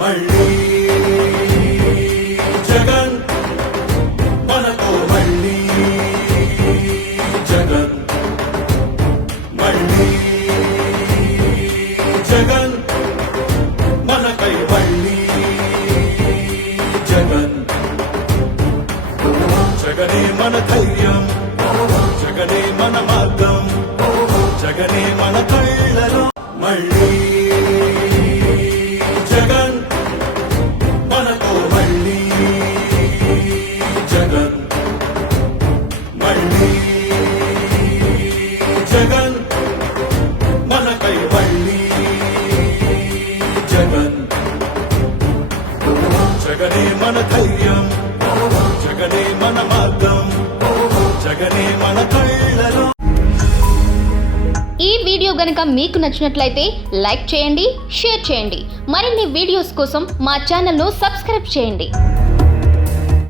మళ్ళీ జగన్ మనతో మళ్ళీ జగన్ మళ్ళీ జగన్ మనకై మళ్ళీ జగన్ జగనే మన ధైర్యం జగనే మన మార్గం జగనే మన కళ్ళలో మళ్ళీ జగన్ మనతో మళ్ళీ జగన్ మళ్ళీ జగన్ మనకై మళ్ళీ జగన్ జగనే మన ధైర్యం జగనే మన మార్గం జగనే మన కళ్ళలో. ఈ వీడియో గనుక మీకు నచ్చినట్లయితే లైక్ చేయండి, షేర్ చేయండి. మరిన్ని వీడియోస్ కోసం మా ఛానల్ను సబ్స్క్రైబ్ చేయండి.